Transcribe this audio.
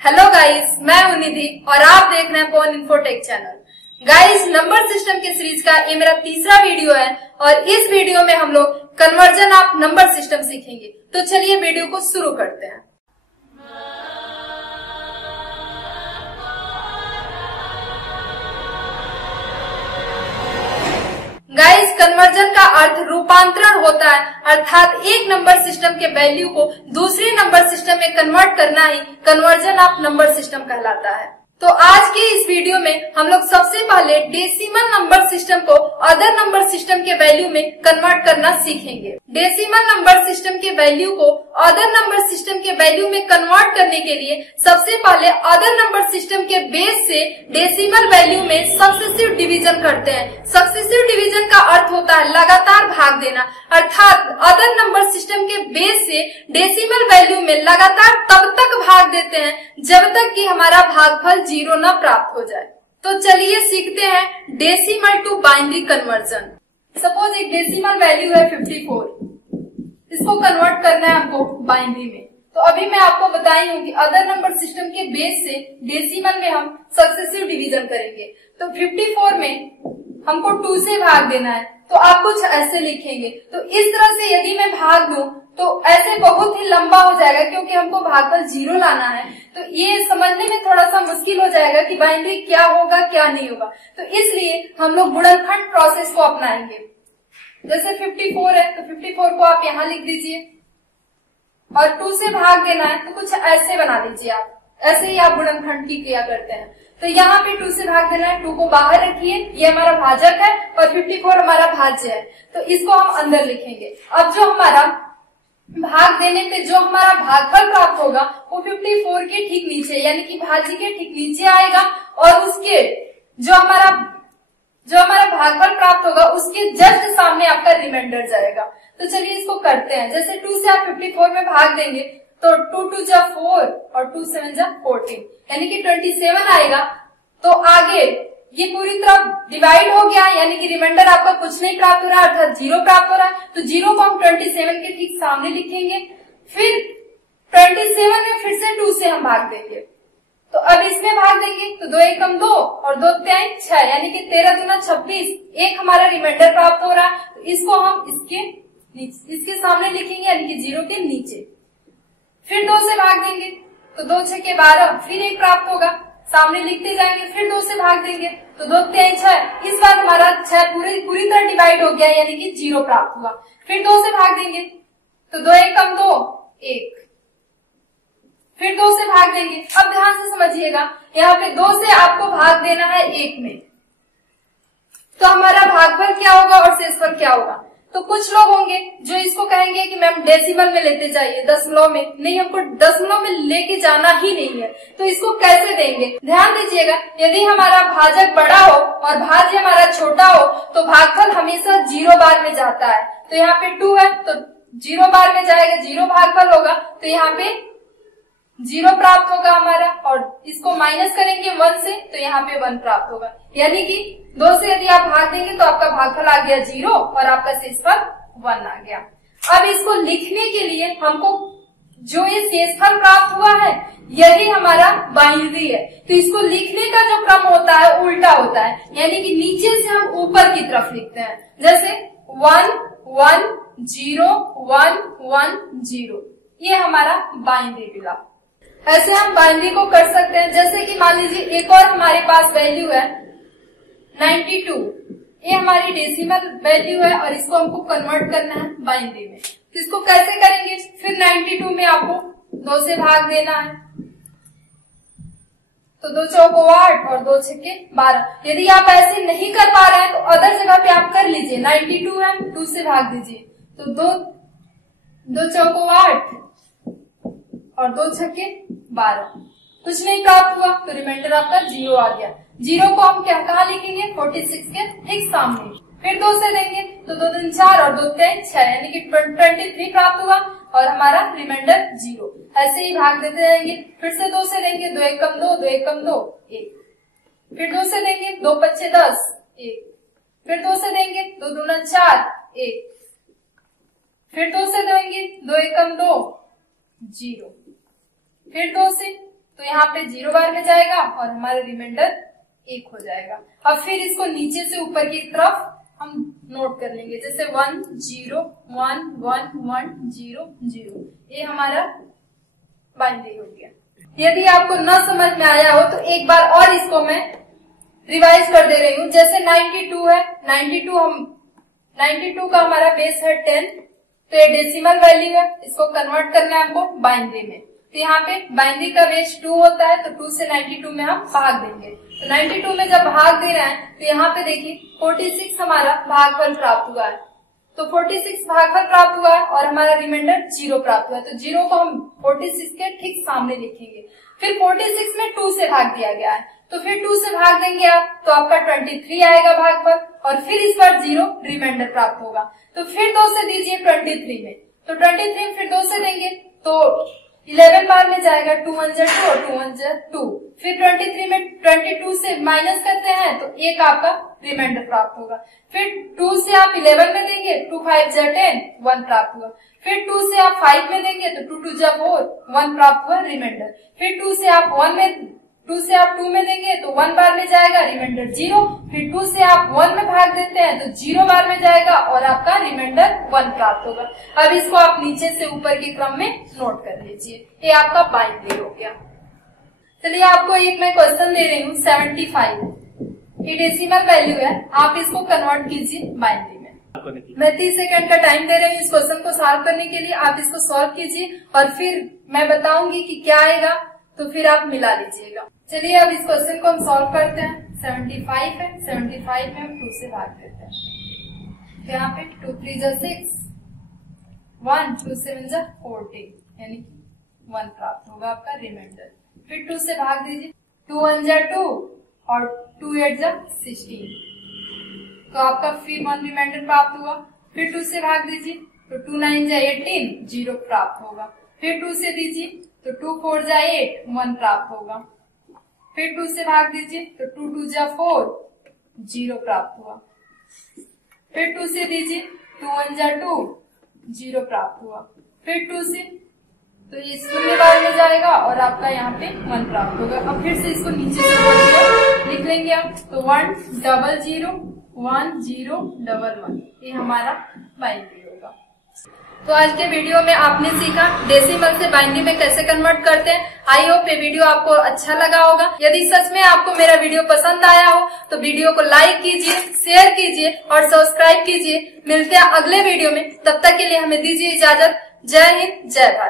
Hello guys, मैं हूं निधि और आप देख रहे हैं Pawan infotech channel. Guys, number system के सीरीज का ये मेरा तीसरा वीडियो है और इस वीडियो में हम लोग कन्वर्जन ऑफ नंबर सिस्टम सीखेंगे। तो चलिए वीडियो को शुरू करते हैं। गाइस, कन्वर्जन का अर्थ रूपांतरण होता है, अर्थात एक नंबर सिस्टम के वैल्यू को दूसरे नंबर सिस्टम में कन्वर्ट करना ही कन्वर्जन ऑफ नंबर सिस्टम कहलाता है। तो आज के इस वीडियो में हम लोग सबसे पहले डेसिमल नंबर सिस्टम को अदर नंबर सिस्टम के वैल्यू में कन्वर्ट करना सीखेंगे। डेसिमल नंबर सिस्टम के वैल्यू को अदर नंबर सिस्टम के वैल्यू में कन्वर्ट करने के लिए सबसे पहले अदर नंबर सिस्टम के बेस से डेसिमल वैल्यू में सक्सेसिव डिवीजन करते हैं। सक्सेसिव डिवीजन का अर्थ होता है लगातार भाग देना, अर्थात अदर नंबर सिस्टम के बेस से डेसिमल वैल्यू में लगातार तब तक भाग देते हैं जब तक कि हमारा भागफल 0 न प्राप्त हो जाए। तो चलिए सीखते हैं decimal to binary conversion. Suppose एक डेसिमल वैल्यू है 54, इसको कन्वर्ट करना है हमको बाइनरी में। तो अभी मैं आपको बताई हूँ कि अदर नंबर सिस्टम के बेस से डेसिमल में हम सक्सेसिव डिवीजन करेंगे। तो 54 में हमको 2 से भाग देना है, तो आप कुछ ऐसे लिखेंगे। तो इस तरह से यदि मैं भाग दूं तो ऐसे बहुत ही लंबा हो जाएगा, क्योंकि हमको भागफल 0 लाना है। तो ये समझने में थोड़ा सा मुश्किल हो जाएगा कि बाइनरी क्या होगा क्या नहीं होगा। तो इसलिए हम लोग गुणनखंड प्रोसेस को अपनाएंगे। जैसे 54 है तो 54 को आप यहाँ लिख दीजिए और 2 से भाग देना है तो कुछ ऐसे बना दीजिए। आप ऐसे ही आप गुणनखंड की क्रिया करते हैं। तो यहाँ पे 2 से भाग देना है, 2 को बाहर रखिए, ये हमारा भाजक है और 54 हमारा भाज्य है। तो इसको हम अंदर लिखेंगे। अब जो हमारा भाग देने पे जो हमारा भागफल प्राप्त होगा वो 54 के ठीक नीचे यानी कि भाज्य के ठीक नीचे आएगा और उसके जो हमारा भागफल प्राप्त होगा उसके जस्ट सामने आपका रिमाइंडर जाएगा। तो चलिए इसको करते हैं। जैसे 2 से आप 54 में भाग देंगे तो 2 2 जा 4 और 2 7 जा 14 यानी कि 27 आएगा। तो आगे ये पूरी तरह डिवाइड हो गया यानी कि रिमाइंडर आपका कुछ नहीं प्राप्त हो रहा है, अर्थात 0 प्राप्त हो रहा है। तो 0 को हम 27 के ठीक सामने लिखेंगे। फिर 27 में फिर से 2 से हम भाग देंगे। तो अब इसमें भाग देंगे तो 2 एकम 2 और 2 3 6 यानी कि 13 दूना 26, एक हमारा रिमाइंडर प्राप्त हो रहा है। तो इसको हम इसके सामने लिखेंगे यानी कि 0 के नीचे। फिर 2 से भाग देंगे तो 2 6 के 12, फिर 1 प्राप्त होगा, सामने लिखते जाएंगे। फिर 2 से भाग देंगे तो 2 3 6, इस बार हमारा 6 पूरी तरह डिवाइड हो गया यानी कि 0 प्राप्त हुआ। फिर 2 से भाग देंगे तो 2 एकम 2 1, फिर 2 से भाग देंगे। अब ध्यान से समझिएगा, यहाँ पे 2 से आपको भाग देना है 1 में, तो हमारा भागफल क्या होगा और शेषफल क्या होगा। तो कुछ लोग होंगे जो इसको कहेंगे कि मैम डेसिमल में लेते जाइए, दशमलव में नहीं, हमको दशमलव में लेके जाना ही नहीं है। तो इसको कैसे देंगे, ध्यान दीजिएगा। यदि हमारा भाजक बड़ा हो और भाज्य हमारा छोटा हो तो भागफल हमेशा 0 बार में जाता है। तो यहाँ पे 2 है तो 0 बार में जाएगा, 0 भागफल होगा। तो यहाँ पे 0 प्राप्त होगा हमारा, और इसको माइनस करेंगे 1 से तो यहाँ पे 1 प्राप्त होगा। यानी कि 2 से यदि आप भाग देंगे तो आपका भागफल आ गया 0 और आपका शेषफल 1 आ गया। अब इसको लिखने के लिए हमको जो ये शेषफल प्राप्त हुआ है यही हमारा बाइनरी है। तो इसको लिखने का जो क्रम होता है उल्टा होता है, यानी कि नीचे से हम ऊपर की तरफ लिखते हैं। जैसे 1 1 0 1 1 0, ये हमारा बाइनरी मिला। ऐसे हम बाइनरी को कर सकते हैं। जैसे कि मान लीजिए एक और हमारे पास वैल्यू है 92, ये हमारी डेसिमल वैल्यू है और इसको हमको कन्वर्ट करना है बाइनरी में। तो इसको कैसे करेंगे, फिर 92 में आपको 2 से भाग देना है तो 2 चौको 8 और 2 छक्के 12। यदि आप ऐसे नहीं कर पा रहे हैं तो अदर जगह पे आप कर लीजिए। 92 है, 2 से भाग दीजिए तो 2 चौको 8 और 2 छक्के 12, कुछ नहीं प्राप्त हुआ तो रिमाइंडर आपका 0 आ गया। 0 को हम कहाँ लिखेंगे, 46 के ठीक सामने। फिर 2 से देंगे तो 2 3 4 और 2 3 6 यानी कि 23 प्राप्त हुआ और हमारा रिमाइंडर 0। ऐसे ही भाग देते जाएंगे। फिर से 2 से देंगे, 2 एकम 2 2 एकम 2 1, फिर 2 से देंगे 2 5 10 1, फिर 2 से देंगे 2 दूना 4 1, फिर 2 से देंगे 2 एकम 2 0, फिर 2 से तो यहाँ पे 0 बार में जाएगा और हमारा रिमाइंडर 1 हो जाएगा। अब फिर इसको नीचे से ऊपर की तरफ हम नोट कर लेंगे, जैसे 1 0 1 1 1 0 0, ये हमारा बाइनरी हो गया। यदि आपको न समझ में आया हो तो एक बार और इसको मैं रिवाइज कर दे रही हूँ। जैसे 92 है, 92 का हमारा बेस है 10, तो ये डेसिमल वैल्यू है, इसको कन्वर्ट करना है हमको बाइनरी में। तो यहाँ पे बाइनरी का बेस 2 होता है, तो 2 से 92 में हम भाग देंगे। तो 92 में जब भाग दे रहे हैं तो यहाँ पे देखिए 46 हमारा भागफल प्राप्त हुआ है, तो 46 भागफल प्राप्त हुआ है और हमारा रिमाइंडर 0 प्राप्त हुआ है। तो 0 को हम 46 के ठीक सामने लिखेंगे। फिर 46 में 2 से भाग दिया गया है, तो फिर 2 से भाग देंगे आप, तो आपका 23 आएगा भागफल, और फिर इस बार 0 रिमाइंडर प्राप्त होगा। तो फिर 2 से दीजिए 23 में, तो 23 फिर 2 से देंगे तो 11 बार में जाएगा, 2 1 2 और 2 1 2। फिर 23 में 22 से माइनस करते हैं तो 1 आपका रिमाइंडर प्राप्त होगा। फिर 2 से आप 11 में देंगे, 2 5 10 1 प्राप्त हुआ। फिर 2 से आप 5 में देंगे तो 2 2 4 1 प्राप्त हुआ रिमाइंडर। फिर 2 से आप 2 में देंगे तो 1 बार में जाएगा, रिमाइंडर 0। फिर 2 से आप 1 में भाग देते हैं तो 0 बार में जाएगा और आपका रिमाइंडर 1 प्राप्त होगा। अब इसको आप नीचे से ऊपर के क्रम में नोट कर लीजिए, ये आपका बाइनरी हो गया। चलिए आपको एक मैं क्वेश्चन दे रही हूँ 75, ये डेसिमल वैल्यू है, आप इसको कन्वर्ट कीजिए बाइनरी में। मैं 30 सेकंड का टाइम दे रही हूँ इस क्वेश्चन को सॉल्व करने के लिए, आप इसको सॉल्व कीजिए और फिर मैं बताऊंगी कि क्या आएगा, तो फिर आप मिला लीजिएगा। चलिए अब इस क्वेश्चन को हम सॉल्व करते हैं। 75 है, 75 में हम 2 से भाग देते हैं, यहाँ पे 2 3 6 1 2 7 14, यानी 1 प्राप्त होगा आपका रिमाइंडर। फिर 2 से भाग दीजिए, 2 1 2 और 2 8 16, तो आपका फिर 1 रिमाइंडर प्राप्त हुआ। फिर 2 से भाग दीजिए तो 2 9 18 0 प्राप्त होगा। फिर 2 से दीजिए तो 2 4 8 1 प्राप्त होगा। फिर 2 से भाग दीजिए तो 2 2 4 0 प्राप्त हुआ। फिर 2 से दीजिए 2 1 2 0 प्राप्त हुआ। फिर 2 से तो ये 0 बार में जाएगा और आपका यहाँ पे 1 प्राप्त होगा। अब फिर से इसको नीचे से लिख लेंगे आप, तो 1 0 0 1 0 1 1, ये हमारा बाइनरी होगा। तो आज के वीडियो में आपने सीखा डेसिमल से बाइनरी में कैसे कन्वर्ट करते हैं। आई होप ये वीडियो आपको अच्छा लगा होगा। यदि सच में आपको मेरा वीडियो पसंद आया हो तो वीडियो को लाइक कीजिए, शेयर कीजिए और सब्सक्राइब कीजिए। मिलते हैं अगले वीडियो में, तब तक के लिए हमें दीजिए इजाजत। जय हिंद, जय भारत।